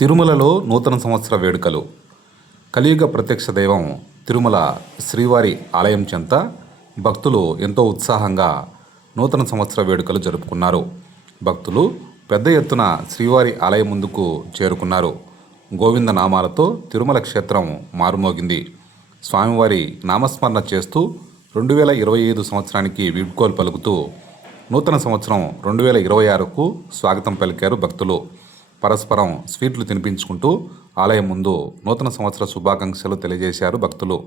తిరుమలలో నూతన సంవత్సర వేడుకలు కలియుగ ప్రత్యక్ష దైవం తిరుమల శ్రీవారి ఆలయం చెంత భక్తులు ఎంతో ఉత్సాహంగా నూతన సంవత్సర వేడుకలు జరుపుకున్నారు భక్తులు పెద్ద ఎత్తున శ్రీవారి ఆలయం ముందుకు చేరుకున్నారు గోవింద నామాలతో తిరుమల క్షేత్రం మారుమోగింది స్వామివారి నామస్మరణ చేస్తూ రెండు వేల ఇరవై ఐదు సంవత్సరానికి వీడ్కోలు పలుకుతూ నూతన సంవత్సరం రెండు వేల ఇరవై ఆరుకు స్వాగతం పలికారు భక్తులు పరస్పరం స్వీట్లు తినిపించుకుంటూ ఆలయం ముందు నూతన సంవత్సర శుభాకాంక్షలు తెలియజేశారు భక్తులు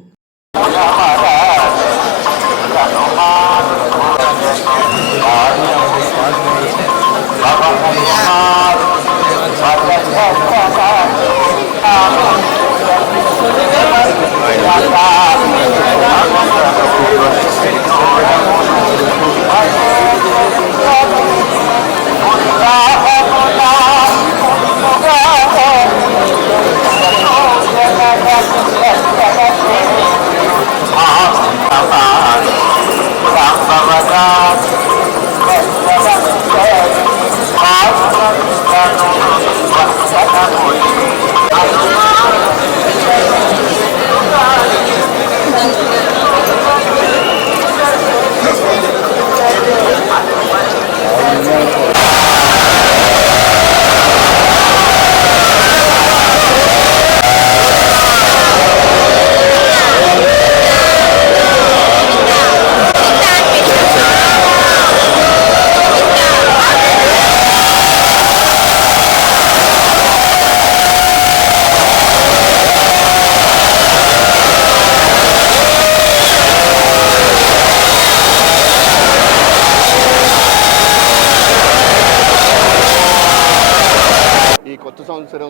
సంవత్సరం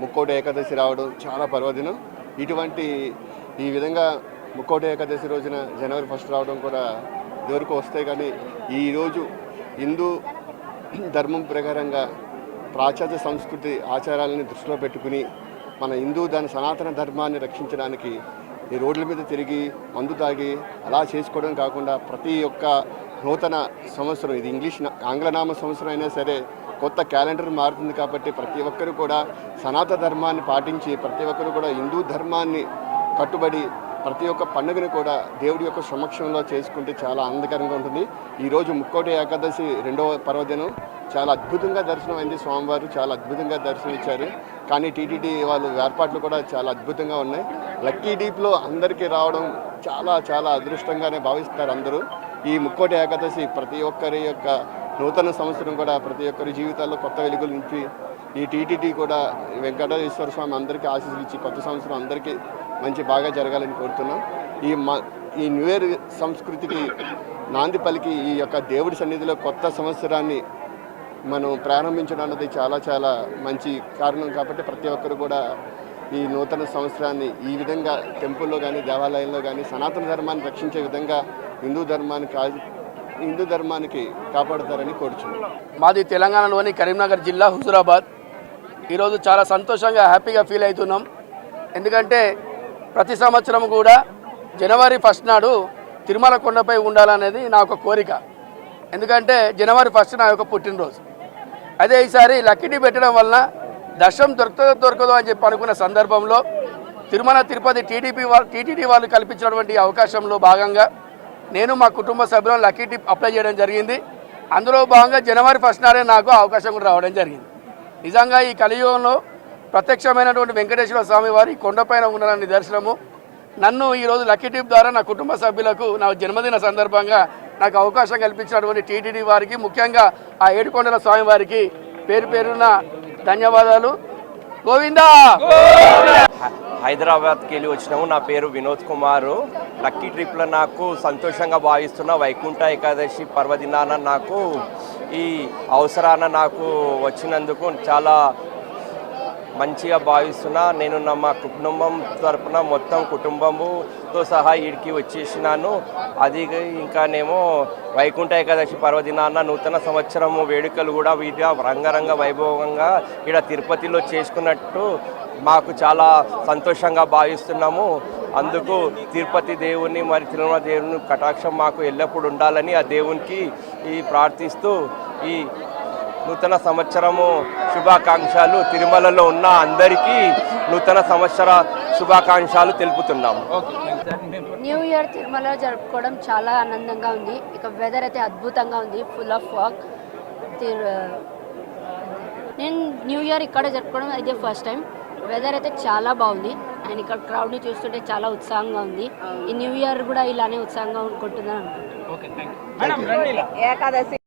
ముక్కోటి ఏకాదశి రావడం చాలా పర్వదినం ఇటువంటి ఈ విధంగా ముక్కోటి ఏకాదశి రోజున జనవరి ఫస్ట్ రావడం కూడా ఇదివరకు వస్తే కానీ ఈరోజు హిందూ ధర్మం ప్రకారంగా ప్రాచాత్య సంస్కృతి ఆచారాలని దృష్టిలో పెట్టుకుని మన హిందూ దాని సనాతన ధర్మాన్ని రక్షించడానికి ఈ రోడ్ల మీద తిరిగి మందు తాగి అలా చేసుకోవడం కాకుండా ప్రతి ఒక్క నూతన సంవత్సరం ఇది ఇంగ్లీష్ ఆంగ్లనామ సంవత్సరం అయినా సరే కొత్త క్యాలెండర్ మారుతుంది కాబట్టి ప్రతి ఒక్కరూ కూడా సనాతన ధర్మాన్ని పాటించి ప్రతి ఒక్కరు కూడా హిందూ ధర్మాన్ని కట్టుబడి ప్రతి ఒక్క పండుగను కూడా దేవుడి యొక్క సమక్షంలో చేసుకుంటే చాలా ఆనందకరంగా ఉంటుంది ఈరోజు ముక్కోటి ఏకాదశి రెండవ పర్వదినం చాలా అద్భుతంగా దర్శనం అయింది స్వామివారు చాలా అద్భుతంగా దర్శనం ఇచ్చారు కానీ టీటీడీ వాళ్ళు ఏర్పాట్లు కూడా చాలా అద్భుతంగా ఉన్నాయి లక్కీ డీప్లో అందరికీ రావడం చాలా చాలా అదృష్టంగానే భావిస్తారు అందరూ ఈ ముక్కోటి ఏకాదశి ప్రతి ఒక్కరి యొక్క నూతన సంవత్సరం కూడా ప్రతి ఒక్కరి జీవితాల్లో కొత్త వెలుగులు నుంచి ఈ టీటీడీ కూడా వెంకటేశ్వర స్వామి అందరికీ ఆశీస్సులు ఇచ్చి కొత్త సంవత్సరం అందరికీ మంచి బాగా జరగాలని కోరుతున్నాం ఈ మ ఈ న్యూ ఇయర్ సంస్కృతికి నాంది పలికి ఈ యొక్క దేవుడి సన్నిధిలో కొత్త సంవత్సరాన్ని మనం ప్రారంభించడం అన్నది చాలా చాలా మంచి కారణం కాబట్టి ప్రతి ఒక్కరు కూడా ఈ నూతన సంవత్సరాన్ని ఈ విధంగా టెంపుల్లో కానీ దేవాలయంలో కానీ సనాతన ధర్మాన్ని రక్షించే విధంగా హిందూ ధర్మానికి హిందూ ధర్మానికి కాపాడుతారని కోరుచున్నాం మాది తెలంగాణలోని కరీంనగర్ జిల్లా హుజురాబాద్ ఈరోజు చాలా సంతోషంగా హ్యాపీగా ఫీల్ అవుతున్నాం ఎందుకంటే ప్రతి సంవత్సరం కూడా జనవరి ఫస్ట్ నాడు తిరుమల కొండపై ఉండాలనేది నా ఒక కోరిక ఎందుకంటే జనవరి ఫస్ట్ నా యొక్క పుట్టినరోజు అదే ఈసారి లక్కిడి పెట్టడం వలన దర్శనం దొరుకుతుందో దొరకదు అని చెప్పి అనుకున్న సందర్భంలో తిరుమల తిరుపతి టీడీపీ వాళ్ళు టీటీడీ వాళ్ళు కల్పించినటువంటి అవకాశంలో భాగంగా నేను మా కుటుంబ సభ్యులను లక్కీ టిప్ అప్లై చేయడం జరిగింది అందులో భాగంగా జనవరి ఫస్ట్ నాడే నాకు అవకాశం కూడా రావడం జరిగింది నిజంగా ఈ కలియుగంలో ప్రత్యక్షమైనటువంటి వెంకటేశ్వర స్వామి వారి కొండపైన ఉన్న నిదర్శనము నన్ను ఈరోజు లక్కీ టిప్ ద్వారా నా కుటుంబ సభ్యులకు నా జన్మదిన సందర్భంగా నాకు అవకాశం కల్పించినటువంటి టీటీడీ వారికి ముఖ్యంగా ఆ ఏడుకొండల స్వామి వారికి పేరు పేరున ధన్యవాదాలు గోవిందా హైదరాబాద్కి వెళ్ళి వచ్చినాము నా పేరు వినోద్ కుమార్ లక్కీ ట్రిప్లో నాకు సంతోషంగా భావిస్తున్న వైకుంఠ ఏకాదశి పర్వదినాన నాకు ఈ అవసరాన నాకు వచ్చినందుకు చాలా మంచిగా భావిస్తున్నా నేను నా మా కుటుంబం తరపున మొత్తం కుటుంబముతో సహా ఇడికి వచ్చేసినాను అది ఇంకా ఇంకానేమో వైకుంఠ ఏకాదశి పర్వదినాన్న నూతన సంవత్సరము వేడుకలు కూడా వీటిగా రంగరంగ వైభవంగా ఇక్కడ తిరుపతిలో చేసుకున్నట్టు మాకు చాలా సంతోషంగా భావిస్తున్నాము అందుకు తిరుపతి దేవుని మరి తిరుమల దేవుని కటాక్షం మాకు ఎల్లప్పుడూ ఉండాలని ఆ దేవునికి ఈ ప్రార్థిస్తూ ఈ నూతన సంవత్సరము శుభాకాంక్షలు తిరుమలలో ఉన్న అందరికీ నూతన సంవత్సర శుభాకాంక్షలు తెలుపుతున్నాము న్యూ ఇయర్ తిరుమల జరుపుకోవడం చాలా ఆనందంగా ఉంది ఇక వెదర్ అయితే అద్భుతంగా ఉంది ఫుల్ ఆఫ్ వాక్ నేను న్యూ ఇయర్ ఇక్కడ జరుపుకోవడం అయితే ఫస్ట్ టైం వెదర్ అయితే చాలా బాగుంది అండ్ ఇక్కడ క్రౌడ్ని చూస్తుంటే చాలా ఉత్సాహంగా ఉంది ఈ న్యూ ఇయర్ కూడా ఇలానే ఉత్సాహంగా అనుకుంటున్నాను ఏకాదశి